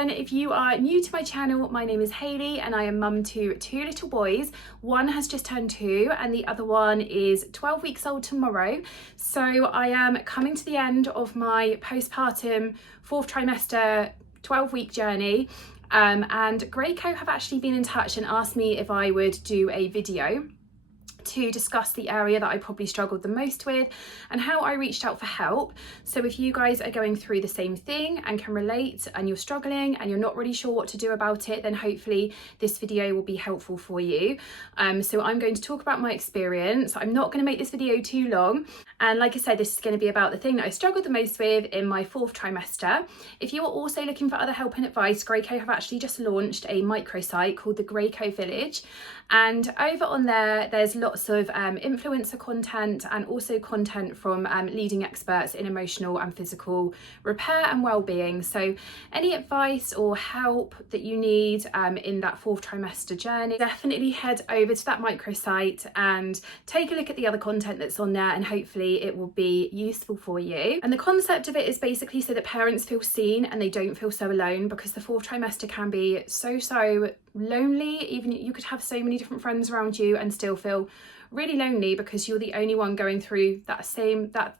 everyone, if you are new to my channel, my name is Hayley and I am mum to two little boys. One has just turned 2 and the other one is 12 weeks old tomorrow. So I am coming to the end of my postpartum 4th trimester 12-week journey, and Graco have actually been in touch and asked me if I would do a video to discuss the area that I probably struggled the most with and how I reached out for help. So if you guys are going through the same thing and can relate and you're struggling and you're not really sure what to do about it, then hopefully this video will be helpful for you. So I'm going to talk about my experience. I'm not going to make this video too long, and like I said, this is going to be about the thing that I struggled the most with in my 4th trimester. If you are also looking for other help and advice, Graco have actually just launched a microsite called the Graco Village, and over on there's lots of influencer content and also content from leading experts in emotional and physical repair and well-being. So any advice or help that you need in that 4th trimester journey, definitely head over to that microsite and take a look at the other content that's on there, and hopefully it will be useful for you. And the concept of it is basically so that parents feel seen and they don't feel so alone, because the 4th trimester can be so lonely. Even you could have so many different friends around you and still feel really lonely because you're the only one going through that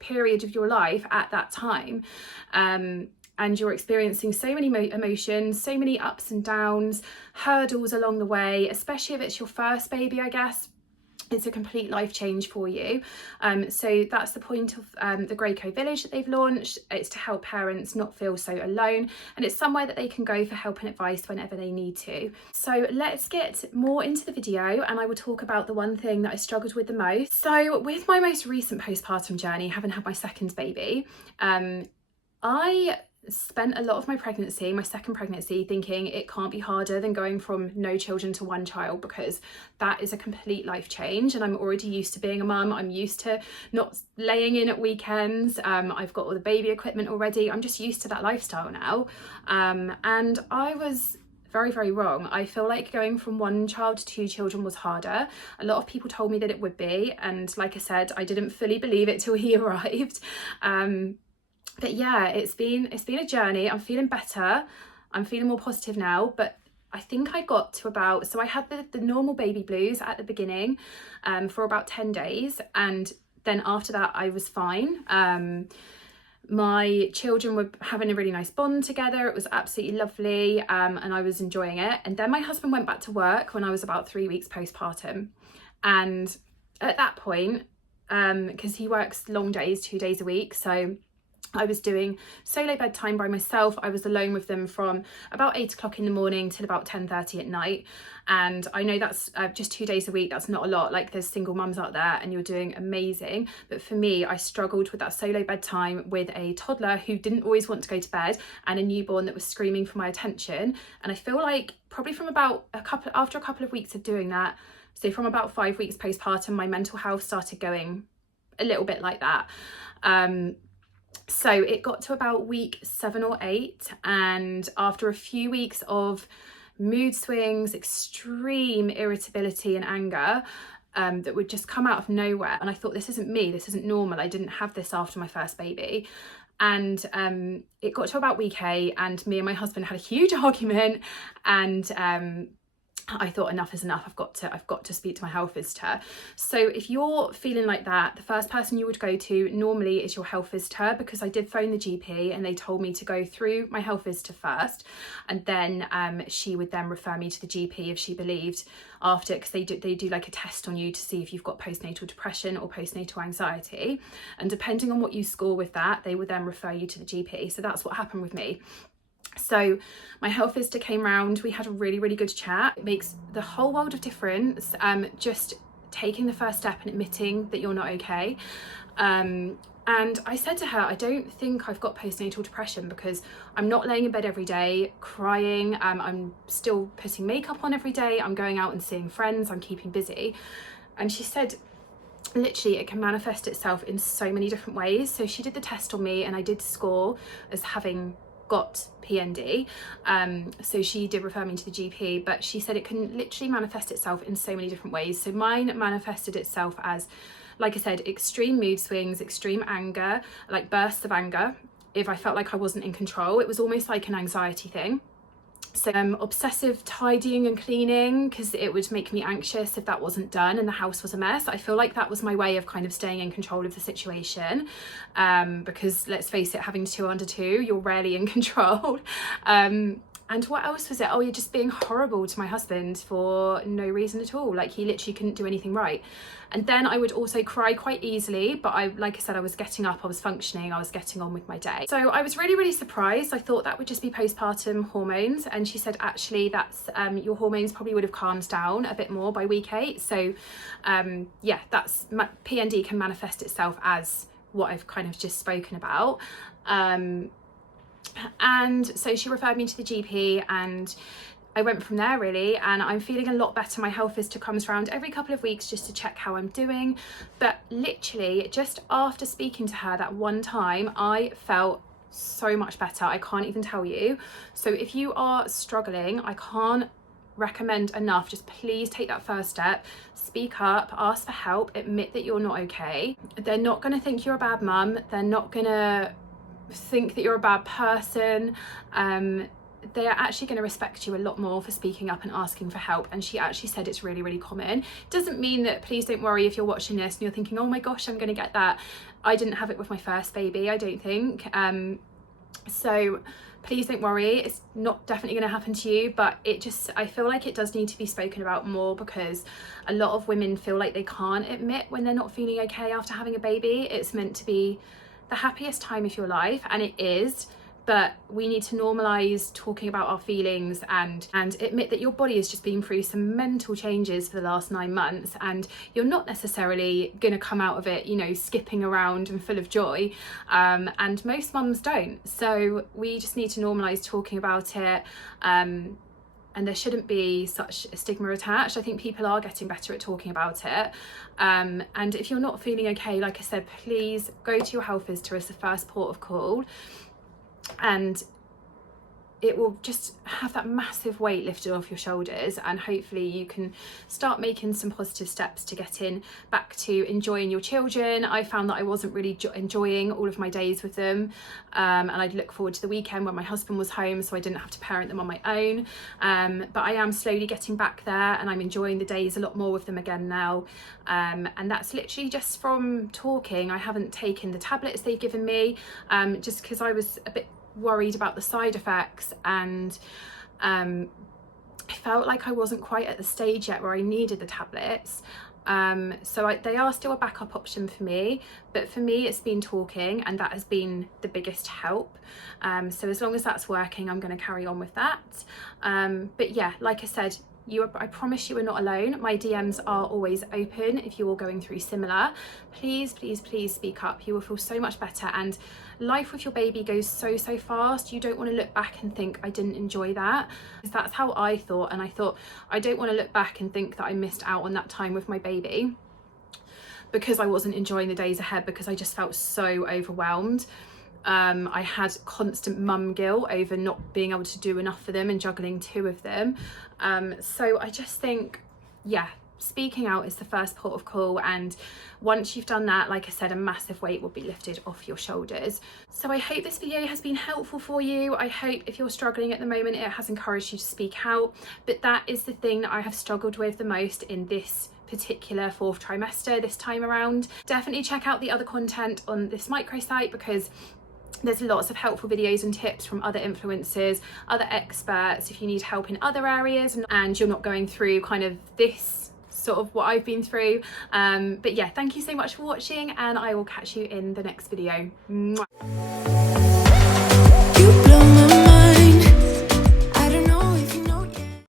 period of your life at that time, and you're experiencing so many emotions, so many ups and downs, hurdles along the way, especially if it's your first baby. I guess it's a complete life change for you. So that's the point of the Graco Village that they've launched. It's to help parents not feel so alone, and it's somewhere that they can go for help and advice whenever they need to. So let's get more into the video, and I will talk about the one thing that I struggled with the most. So with my most recent postpartum journey, having had my second baby, I spent a lot of my second pregnancy, thinking it can't be harder than going from no children to 1 child, because that is a complete life change, and I'm already used to being a mum. I'm used to not laying in at weekends. I've got all the baby equipment already. I'm just used to that lifestyle now, and I was very wrong. I feel like going from 1 child to 2 children was harder. A lot of people told me that it would be, and like I said, I didn't fully believe it till he arrived. But yeah, it's been a journey. I'm feeling better. I'm feeling more positive now, but I think I got to about, so I had the normal baby blues at the beginning for about 10 days. And then after that, I was fine. My children were having a really nice bond together. It was absolutely lovely, and I was enjoying it. And then my husband went back to work when I was about 3 weeks postpartum. And at that point, because he works long days, 2 days a week, so I was doing solo bedtime by myself. I was alone with them from about 8 o'clock in the morning till about 10:30 at night. And I know that's just 2 days a week. That's not a lot. Like, there's single mums out there and you're doing amazing. But for me, I struggled with that solo bedtime with a toddler who didn't always want to go to bed and a newborn that was screaming for my attention. And I feel like probably from about after a couple of weeks of doing that, so from about 5 weeks postpartum, my mental health started going a little bit like that. So it got to about week 7 or 8, and after a few weeks of mood swings, extreme irritability and anger that would just come out of nowhere, and I thought, this isn't me, this isn't normal. I didn't have this after my first baby. And it got to about week 8, and me and my husband had a huge argument, and I thought, enough is enough. I've got to speak to my health visitor. So if you're feeling like that, the first person you would go to normally is your health visitor, because I did phone the GP and they told me to go through my health visitor first, and then she would then refer me to the GP if she believed after, because they do like a test on you to see if you've got postnatal depression or postnatal anxiety, and depending on what you score with that, they would then refer you to the GP. So that's what happened with me. So my health visitor came round, we had a really good chat. It makes the whole world of difference, just taking the first step and admitting that you're not okay. And I said to her, I don't think I've got postnatal depression, because I'm not laying in bed every day crying. I'm still putting makeup on every day. I'm going out and seeing friends. I'm keeping busy. And she said, literally, it can manifest itself in so many different ways. So she did the test on me and I did score as having got PND, so she did refer me to the GP, but she said it can literally manifest itself in so many different ways. So mine manifested itself as, like I said, extreme mood swings, extreme anger, like bursts of anger if I felt like I wasn't in control. It was almost like an anxiety thing. So obsessive tidying and cleaning, because it would make me anxious if that wasn't done and the house was a mess. I feel like that was my way of kind of staying in control of the situation, because let's face it, having 2 under 2, you're rarely in control. And what else was it? Oh, you're just being horrible to my husband for no reason at all. Like, he literally couldn't do anything right. And then I would also cry quite easily, but like I said, I was getting up, I was functioning, I was getting on with my day. So I was really, really surprised. I thought that would just be postpartum hormones. And she said, actually, that's your hormones probably would have calmed down a bit more by week 8. So yeah, that's PND can manifest itself as what I've kind of just spoken about. And so she referred me to the GP, and I went from there really, and I'm feeling a lot better. My health visitor comes around every couple of weeks just to check how I'm doing, but literally just after speaking to her that one time, I felt so much better. I can't even tell you. So if you are struggling, I can't recommend enough, just please take that first step, speak up, ask for help, admit that you're not okay. They're not going to think you're a bad mum, they're not going to think that you're a bad person. They are actually going to respect you a lot more for speaking up and asking for help. And she actually said it's really, really common. Doesn't mean that, please don't worry if you're watching this and you're thinking, oh my gosh, I'm going to get that. I didn't have it with my first baby, I don't think. So please don't worry, it's not definitely going to happen to you, but I feel like it does need to be spoken about more, because a lot of women feel like they can't admit when they're not feeling okay after having a baby. It's meant to be the happiest time of your life, and it is, but we need to normalize talking about our feelings and admit that your body has just been through some mental changes for the last 9 months, and you're not necessarily going to come out of it, you know, skipping around and full of joy, and most mums don't. So we just need to normalize talking about it, and there shouldn't be such a stigma attached. I think people are getting better at talking about it. And if you're not feeling okay, like I said, please go to your health visitor as the first port of call, and it will just have that massive weight lifted off your shoulders, and hopefully you can start making some positive steps to getting back to enjoying your children. I found that I wasn't really enjoying all of my days with them, and I'd look forward to the weekend when my husband was home so I didn't have to parent them on my own, but I am slowly getting back there, and I'm enjoying the days a lot more with them again now, and that's literally just from talking. I haven't taken the tablets they've given me, just because I was a bit worried about the side effects, and I felt like I wasn't quite at the stage yet where I needed the tablets, so they are still a backup option for me, but for me it's been talking, and that has been the biggest help. So as long as that's working, I'm going to carry on with that, but yeah, like I said, I promise you are not alone. My DMs are always open if you're going through similar. Please, please, please speak up. You will feel so much better, and life with your baby goes so fast. You don't want to look back and think, I didn't enjoy that, because that's how I thought, and I thought, I don't want to look back and think that I missed out on that time with my baby because I wasn't enjoying the days ahead, because I just felt so overwhelmed. I had constant mum guilt over not being able to do enough for them and juggling 2 of them. So I just think, yeah, speaking out is the first port of call, and once you've done that, like I said, a massive weight will be lifted off your shoulders. So I hope this video has been helpful for you. I hope if you're struggling at the moment, it has encouraged you to speak out, but that is the thing that I have struggled with the most in this particular 4th trimester this time around. Definitely check out the other content on this microsite, because there's lots of helpful videos and tips from other influencers, other experts, if you need help in other areas and you're not going through kind of this sort of what I've been through. But yeah, thank you so much for watching, and I will catch you in the next video. Mwah.